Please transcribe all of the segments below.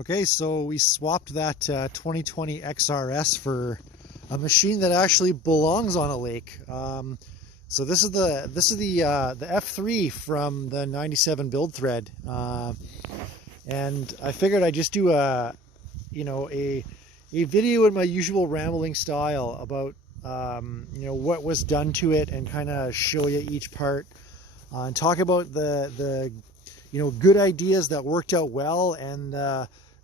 Okay, so we swapped that 2020 XRS for a machine that actually belongs on a lake. So this is the F3 from the '97 build thread, and I figured I'd just do a video in my usual rambling style about what was done to it, and kind of show you each part, and talk about the good ideas that worked out well, and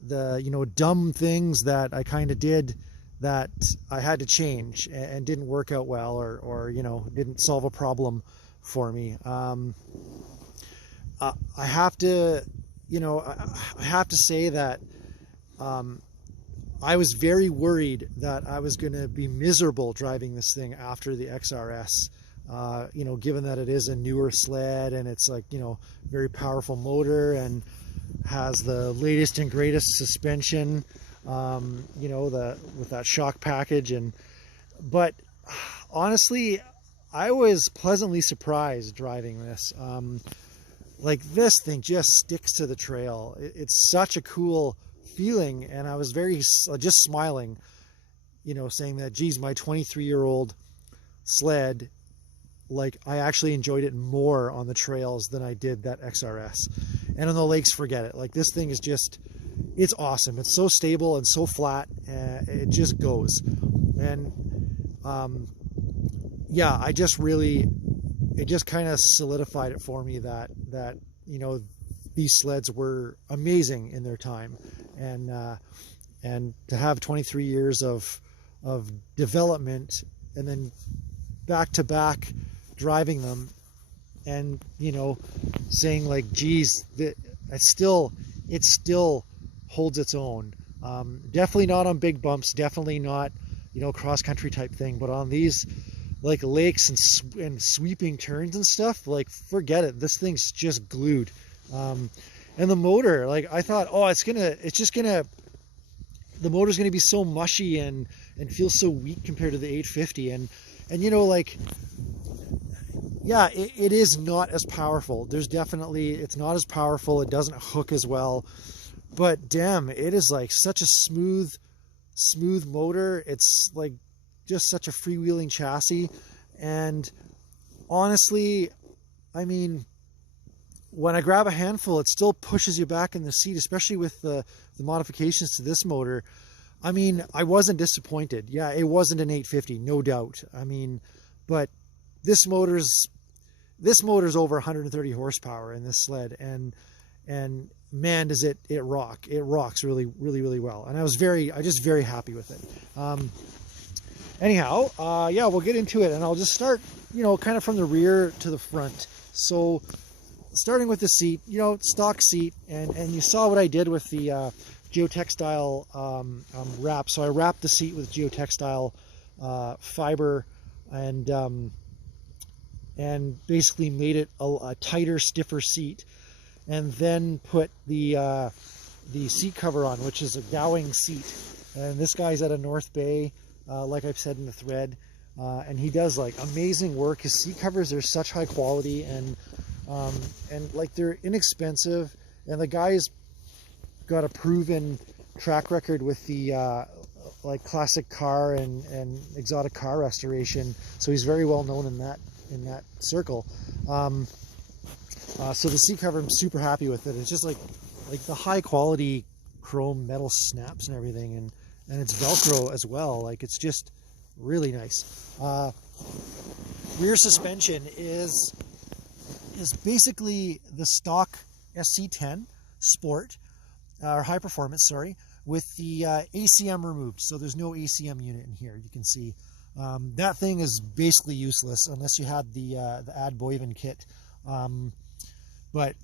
the dumb things that I kind of did that I had to change and didn't work out well, or didn't solve a problem for me. I have to say that I was very worried that I was going to be miserable driving this thing after the XRS. Given that it is a newer sled, and it's very powerful motor and has the latest and greatest suspension, with that shock package. But honestly, I was pleasantly surprised driving this. This thing just sticks to the trail. It's such a cool feeling, and I was just smiling, saying that, geez, my 23-year-old sled, I actually enjoyed it more on the trails than I did that XRS. And on the lakes, forget it. This thing is it's awesome. It's so stable and so flat. It just goes. And it just kind of solidified it for me that these sleds were amazing in their time. And to have 23 years of development, and then back to back driving them, and saying geez, it still holds its own. Definitely not on big bumps, definitely not cross country type thing, but on these lakes and sweeping turns and stuff, forget it. This thing's just glued. And the motor, I thought, the motor's gonna be so mushy and feel so weak compared to the 850, and it is not as powerful. It's not as powerful. It doesn't hook as well, but damn, it is such a smooth motor. It's just such a freewheeling chassis. And honestly, when I grab a handful, it still pushes you back in the seat, especially with the modifications to this motor. I wasn't disappointed. Yeah, it wasn't an 850, no doubt. But this motor's over 130 horsepower in this sled, and man, does it rock. It rocks really, really, really well. And I was just very happy with it. Anyhow, we'll get into it, and I'll just start, kind of from the rear to the front. So starting with the seat, stock seat, and you saw what I did with the geotextile wrap. So I wrapped the seat with geotextile fiber, and basically made it a tighter, stiffer seat, and then put the seat cover on, which is a Gowing seat. And this guy's out of North Bay, like I've said in the thread, and he does amazing work. His seat covers are such high quality, and they're inexpensive, and the guy's got a proven track record with the classic car and exotic car restoration, so he's very well known in that circle. So the seat cover, I'm super happy with it. It's just the high quality chrome metal snaps and everything, and it's Velcro as well. It's just really nice. Rear suspension is basically the stock SC10 Sport, or High Performance, sorry, with the ACM removed. So there's no ACM unit in here. You can see that thing is basically useless unless you had the Ad Boyven kit. But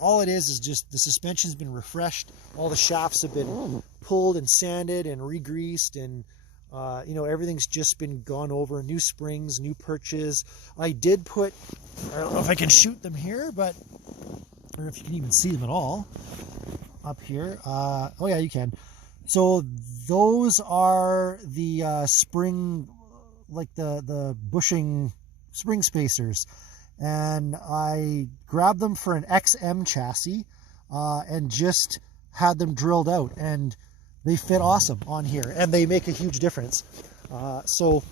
all it is just the suspension's been refreshed. All the shafts have been pulled and sanded and re-greased, and everything's just been gone over. New springs, new perches. I did put, I don't know if I can shoot them here, or if you can even see them at all up here. Oh yeah, you can. So those are the spring, the bushing spring spacers, and I grabbed them for an XM chassis, and just had them drilled out, and they fit awesome on here, and they make a huge difference. So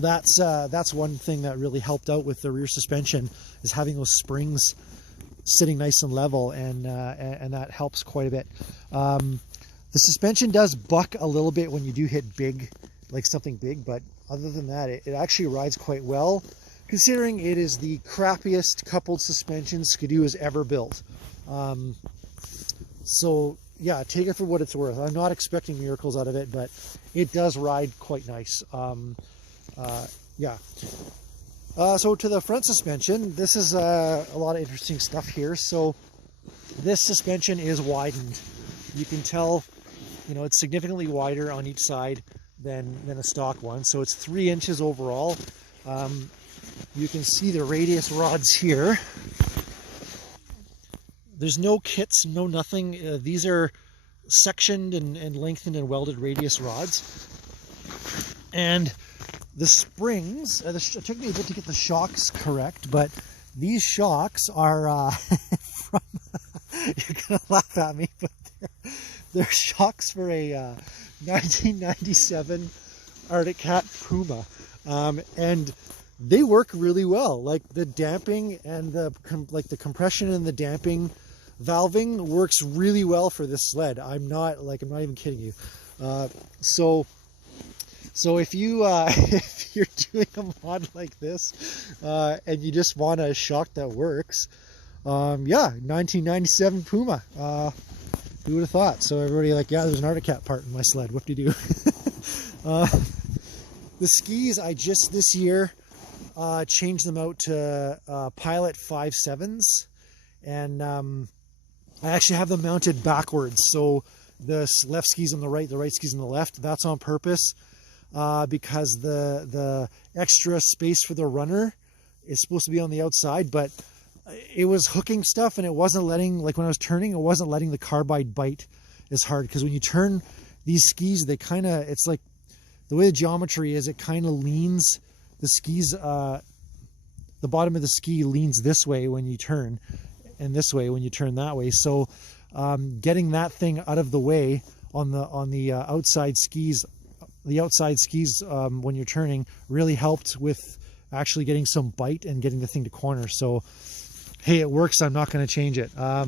that's one thing that really helped out with the rear suspension, is having those springs sitting nice and level, and that helps quite a bit. The suspension does buck a little bit when you do hit big, like something big, but other than that, it actually rides quite well, considering it is the crappiest coupled suspension Ski-Doo has ever built. So yeah, take it for what it's worth. I'm not expecting miracles out of it, but it does ride quite nice. Yeah. So to the front suspension, this is a lot of interesting stuff here. So this suspension is widened. You can tell, you know, it's significantly wider on each side than a stock one. So it's 3 inches overall. You can see the radius rods here. There's no kits, no nothing. These are sectioned and lengthened and welded radius rods. And the springs, it took me a bit to get the shocks correct, but these shocks are from, you're gonna laugh at me, but they're shocks for a 1997 Arctic Cat Puma. And they work really well. Like the damping and the compression and the damping valving works really well for this sled. I'm not even kidding you. So if you if you're doing a mod like this and you just want a shock that works, yeah, 1997 Puma. Who would have thought? So everybody like, yeah, there's an Arctic Cat part in my sled. Whoop-de-doo. The skis, I just this year changed them out to Pilot 5.7s, and I actually have them mounted backwards. So the left skis on the right skis on the left. That's on purpose because the extra space for the runner is supposed to be on the outside, but it was hooking stuff and it wasn't letting, like when I was turning, it wasn't letting the carbide bite as hard, because when you turn these skis, they kind of, it's like the way the geometry is, it kind of leans the skis, the bottom of the ski leans this way when you turn, and this way when you turn that way. So getting that thing out of the way on the outside skis, when you're turning, really helped with actually getting some bite and getting the thing to corner. So hey, it works. I'm not going to change it. I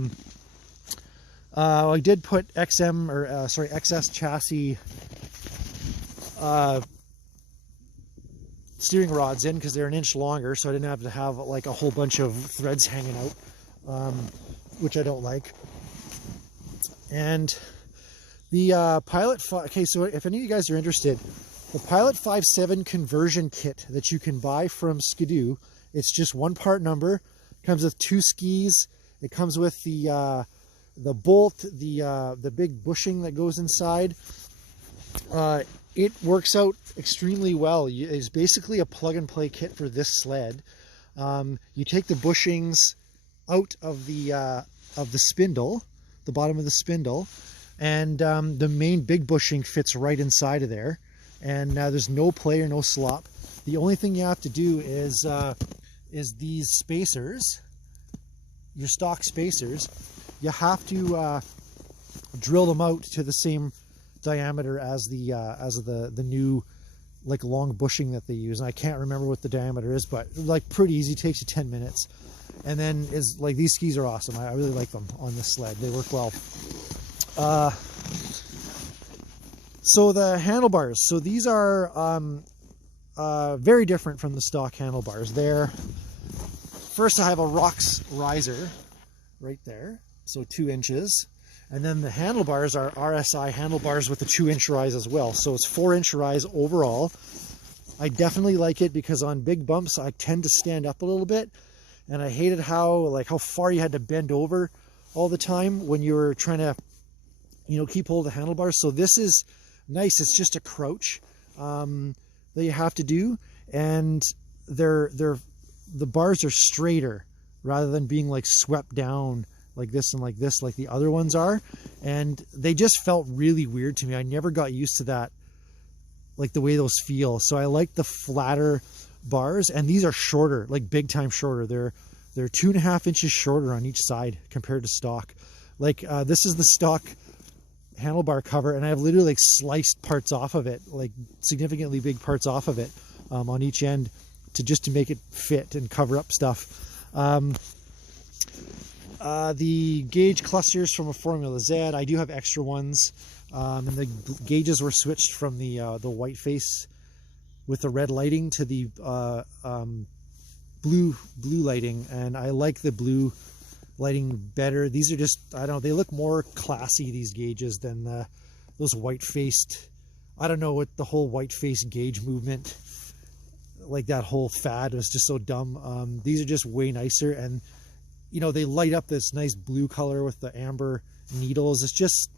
did put XS chassis steering rods in because they're an inch longer, so I didn't have to have like a whole bunch of threads hanging out, which I don't like. And the Pilot 5, okay, so if any of you guys are interested, the Pilot 5.7 conversion kit that you can buy from Ski-Doo, it's just one part number. Comes with 2 skis. It comes with the bolt, the big bushing that goes inside. It works out extremely well. It's basically a plug and play kit for this sled. You take the bushings out of the spindle, the bottom of the spindle, and the main big bushing fits right inside of there. And there's no play or no slop. The only thing you have to do is these spacers, your stock spacers, you have to drill them out to the same diameter as the new like long bushing that they use. And I can't remember what the diameter is, but like pretty easy, takes you 10 minutes. And then is like, these skis are awesome. I really like them on this sled. They work well. So the handlebars, so these are very different from the stock handlebars. First I have a rocks riser right there, so 2 inches, and then the handlebars are RSI handlebars with a 2-inch rise as well, so it's 4-inch rise overall. I definitely like it because on big bumps I tend to stand up a little bit, and I hated how far you had to bend over all the time when you were trying to, you know, keep hold of the handlebars. So this is nice. It's just a crouch that you have to do, and the bars are straighter rather than being like swept down like this and like this like the other ones are, and they just felt really weird to me. I never got used to that, like the way those feel. So I like the flatter bars, and these are shorter, like big time shorter. They're 2.5 inches shorter on each side compared to stock, Like this is the stock handlebar cover, and I've literally like sliced parts off of it, like significantly big parts off of it on each end to make it fit and cover up stuff. The gauge clusters from a Formula Z, I do have extra ones, and the gauges were switched from the white face with the red lighting to the blue lighting, and I like the blue lighting better. These are just, I don't know, they look more classy, these gauges, than those white faced. I don't know what the whole white face gauge movement, like that whole fad, was just so dumb. These are just way nicer, and you know, they light up this nice blue color with the amber needles. It's just,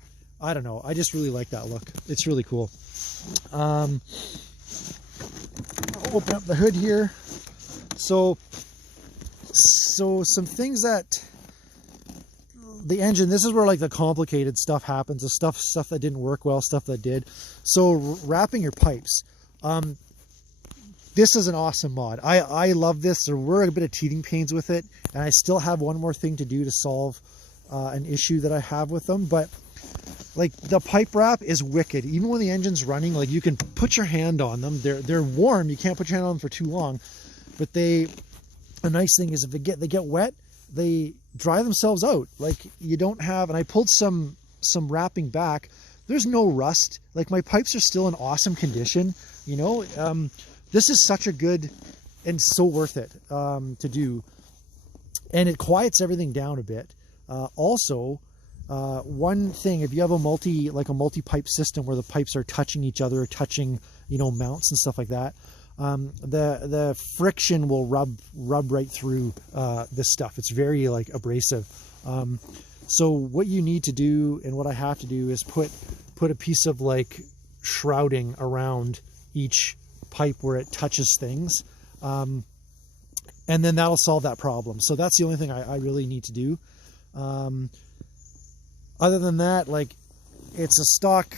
I don't know, I just really like that look. It's really cool. I'll open up the hood here. So some things that the engine, this is where like the complicated stuff happens, the stuff that didn't work well, stuff that did. So wrapping your pipes. This is an awesome mod. I love this. There were a bit of teething pains with it, and I still have one more thing to do to solve an issue that I have with them. But like the pipe wrap is wicked. Even when the engine's running, like you can put your hand on them. They're warm. You can't put your hand on them for too long. But a nice thing is if they get wet, they dry themselves out. Like you don't have, and I pulled some wrapping back. There's no rust. Like my pipes are still in awesome condition. You know, this is such a good and so worth it to do. And it quiets everything down a bit. Also, one thing, if you have a multi-pipe system where the pipes are touching each other, or touching, you know, mounts and stuff like that, the friction will rub right through this stuff. It's very like abrasive. So what you need to do, and what I have to do, is put a piece of like shrouding around each pipe where it touches things, and then that'll solve that problem. So that's the only thing I really need to do. Other than that, like, it's a stock,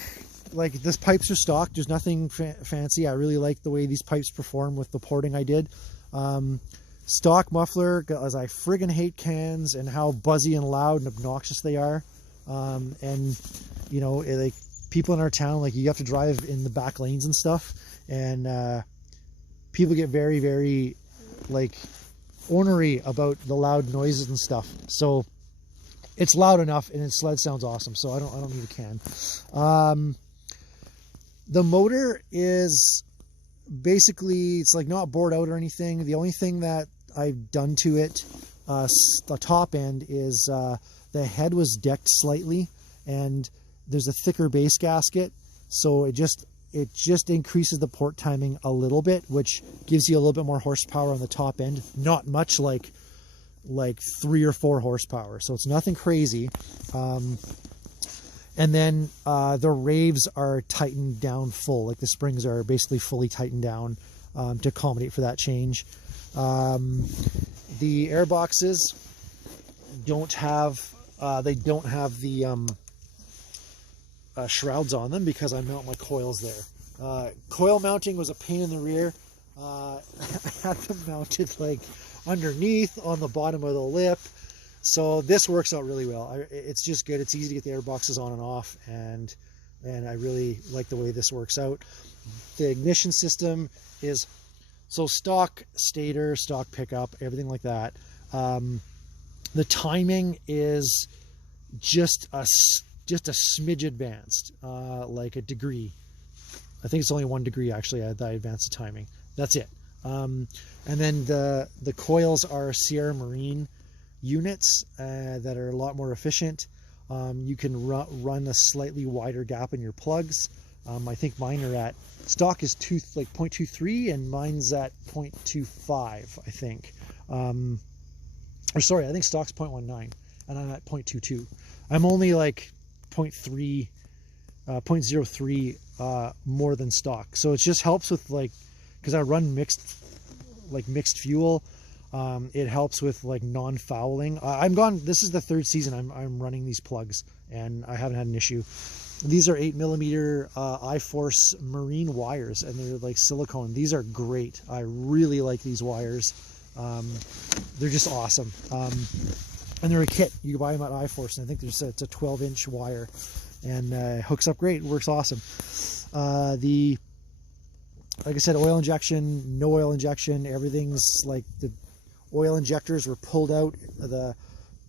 like this pipes are stock. There's nothing fancy. I really like the way these pipes perform with the porting I did. Stock muffler, as I friggin' hate cans and how buzzy and loud and obnoxious they are. And you know, like people in our town, like you have to drive in the back lanes and stuff, and people get very, very like ornery about the loud noises and stuff. So it's loud enough, and its sled sounds awesome. So I don't need a can. The motor is basically, it's like not bored out or anything. The only thing that I've done to it, the top end, is the head was decked slightly, and there's a thicker base gasket, so it just increases the port timing a little bit, which gives you a little bit more horsepower on the top end. Not much, like 3 or 4 horsepower, so it's nothing crazy. And then the raves are tightened down full, like the springs are basically fully tightened down to accommodate for that change. The air boxes don't have the shrouds on them because I mount my coils there. Coil mounting was a pain in the rear. I had them mounted like underneath on the bottom of the lip. So this works out really well. It's just good. It's easy to get the air boxes on and off, and I really like the way this works out. The ignition system is so stock stator, stock pickup, everything like that. The timing is just a smidge advanced, like a degree. I think it's only 1 degree actually that I advanced the timing. That's it. And then the coils are Sierra Marine units that are a lot more efficient. You can run a slightly wider gap in your plugs. I think mine are at, stock is 0.23 and mine's at 0.25, I think. Or sorry, I think stock's 0.19 and I'm at 0.22. I'm only like 0.03 more than stock. So it just helps with, like, because I run mixed fuel. It helps with like non-fouling. This is the 3rd season I'm running these plugs, and I haven't had an issue. These are 8mm I-Force marine wires, and they're like silicone. These are great. I really like these wires. They're just awesome. And they're a kit. You can buy them at iForce, and I think it's a 12-inch wire, and hooks up great. It works awesome. Like I said, oil injection, no oil injection, everything's like the oil injectors were pulled out.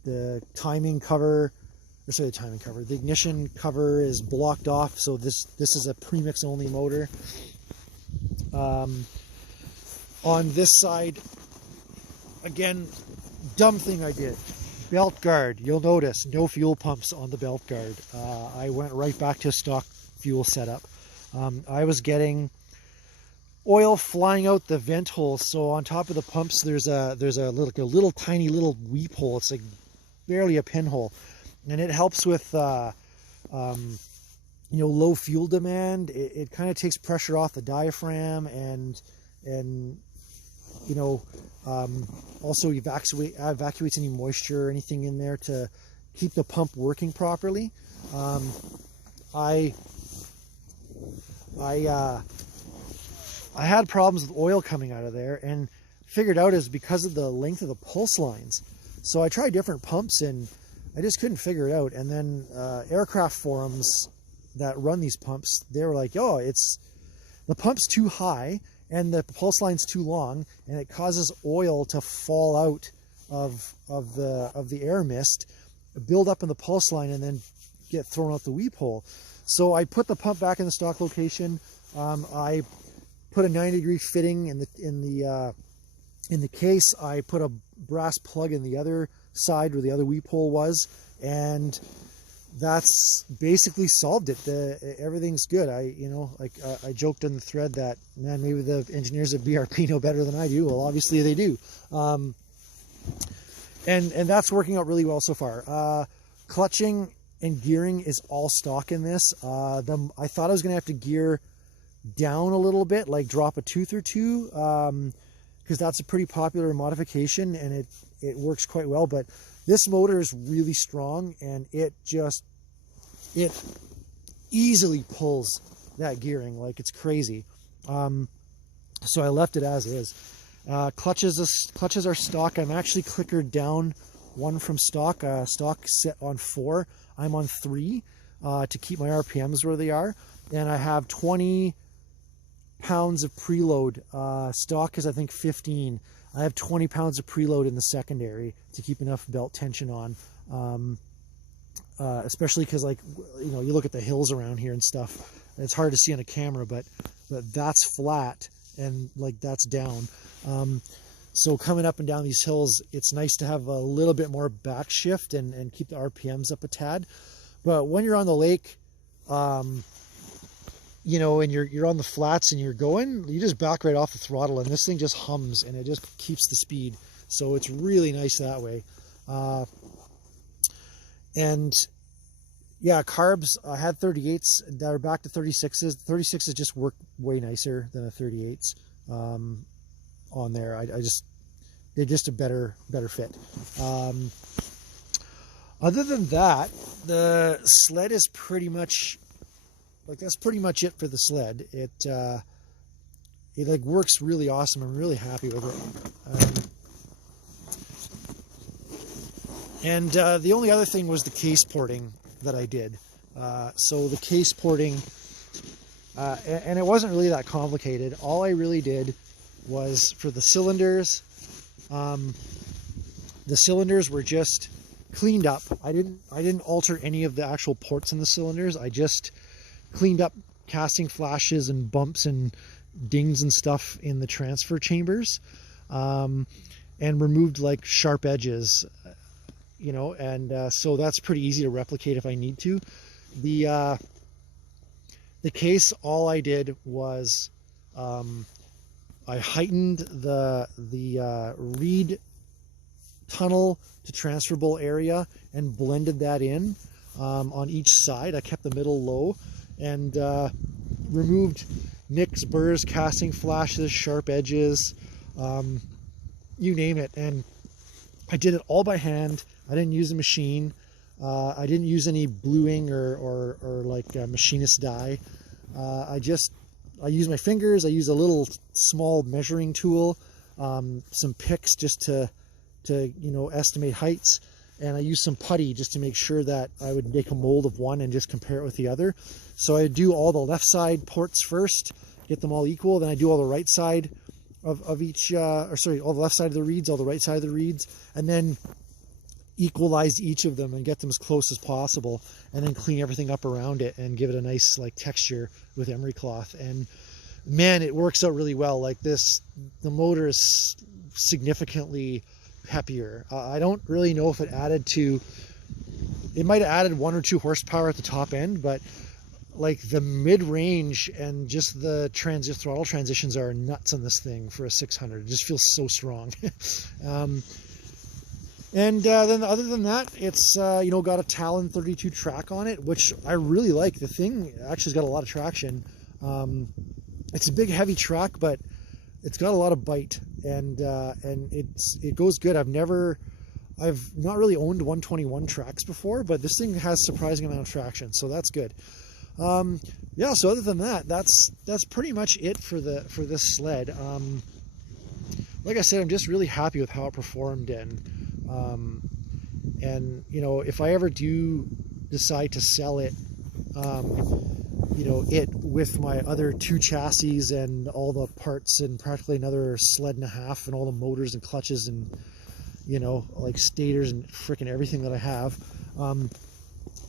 The timing cover, or sorry, the ignition cover is blocked off. So this is a premix only motor. On this side, again, dumb thing I did. Belt guard, you'll notice no fuel pumps on the belt guard. I went right back to stock fuel setup. I was getting oil flying out the vent hole. So on top of the pumps, there's a little tiny little weep hole. It's like barely a pinhole, and it helps with low fuel demand. It kind of takes pressure off the diaphragm, and also evacuates any moisture or anything in there to keep the pump working properly. I had problems with oil coming out of there, and figured out is because of the length of the pulse lines. So I tried different pumps, and I just couldn't figure it out. And then aircraft forums that run these pumps, they were like, oh, the pump's too high and the pulse line's too long, and it causes oil to fall out of the air mist, build up in the pulse line, and then get thrown out the weep hole. So I put the pump back in the stock location. I put a 90-degree fitting in the case. I put a brass plug in the other side where the other weep hole was, and that's basically solved it. Everything's good. I joked in the thread that, man, maybe the engineers at BRP know better than I do. Well, obviously they do. And that's working out really well so far. Clutching and gearing is all stock in this. I thought I was going to have to gear down a little bit, like drop a tooth or two, because that's a pretty popular modification, and it works quite well. But this motor is really strong, and it easily pulls that gearing like it's crazy. So I left it as is. Clutches are stock. I'm actually clickered down one from stock. Stock set on 4. I'm on 3 to keep my RPMs where they are. And I have 20 pounds of preload. Stock is, I think, 15. I have 20 pounds of preload in the secondary to keep enough belt tension on. Especially because, like, you look at the hills around here and stuff. It's hard to see on a camera, but that's flat and like that's down. So coming up and down these hills, it's nice to have a little bit more back shift and keep the RPMs up a tad. But when you're on the lake, and you're on the flats and you're going, you just back right off the throttle, and this thing just hums and it just keeps the speed. So it's really nice that way. And yeah, carbs, I had 38s that are back to 36s. 36s just work way nicer than a 38s on there. They're just a better fit. Other than that, the sled is pretty much, like, that's pretty much it for the sled. It like works really awesome. I'm really happy with it. The only other thing was the case porting that I did. So the case porting, and it wasn't really that complicated. All I really did was for the cylinders. The cylinders were just cleaned up. I didn't alter any of the actual ports in the cylinders. I just cleaned up casting flashes and bumps and dings and stuff in the transfer chambers, and removed like sharp edges, so that's pretty easy to replicate if I need to. The case, all I did was I heightened the reed tunnel to transferable area and blended that in on each side. I kept the middle low and removed nicks, burrs, casting flashes, sharp edges, you name it. And I did it all by hand. I didn't use a machine. I didn't use any bluing or like machinist dye. I use my fingers. I use a little small measuring tool, some picks just to estimate heights, and I used some putty just to make sure that I would make a mold of one and just compare it with the other. So I do all the left side ports first, get them all equal, then I do all the right side of each, all the left side of the reeds, all the right side of the reeds, and then equalize each of them and get them as close as possible, and then clean everything up around it and give it a nice like texture with emery cloth. And man, it works out really well. Like this, the motor is significantly peppier. I don't really know if it might have added 1 or 2 horsepower at the top end, but like the mid-range and just the throttle transitions are nuts on this thing for a 600. It just feels so strong. And then other than that, it's got a Talon 32 track on it, which I really like. The thing actually's got a lot of traction. It's a big heavy track, but it's got a lot of bite, and it goes good. I've not really owned 121 tracks before, but this thing has surprising amount of traction, so that's good. Yeah, so other than that, that's pretty much it for this sled. Like I said, I'm just really happy with how it performed, and if I ever do decide to sell it, it with my other 2 chassis and all the parts and practically another sled and a half and all the motors and clutches and like stators and freaking everything that I have,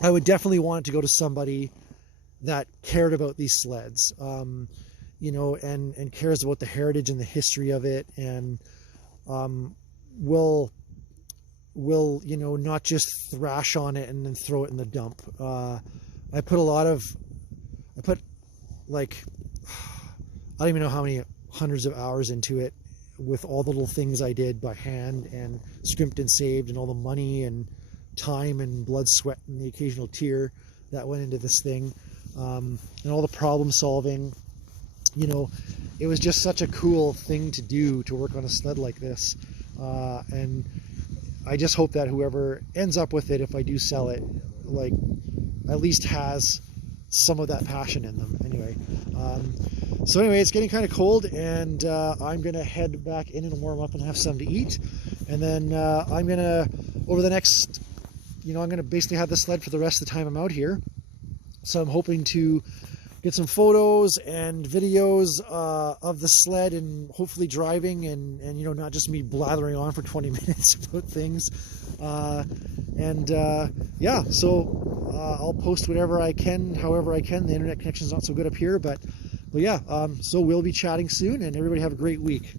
I would definitely want it to go to somebody that cared about these sleds, and cares about the heritage and the history of it, and will not just thrash on it and then throw it in the dump. I put like, I don't even know how many hundreds of hours into it, with all the little things I did by hand and scrimped and saved, and all the money and time and blood, sweat, and the occasional tear that went into this thing, and all the problem solving. It was just such a cool thing to do, to work on a sled like this, and I just hope that whoever ends up with it, if I do sell it, like at least has some of that passion in them. Anyway, it's getting kind of cold, and I'm gonna head back in and warm up and have something to eat, and then I'm gonna, over the next, I'm gonna basically have the sled for the rest of the time I'm out here. So I'm hoping to get some photos and videos of the sled, and hopefully driving, and not just me blathering on for 20 minutes about things. Yeah, so I'll post whatever I can, however I can. The internet connection's not so good up here, but yeah, so we'll be chatting soon, and everybody have a great week.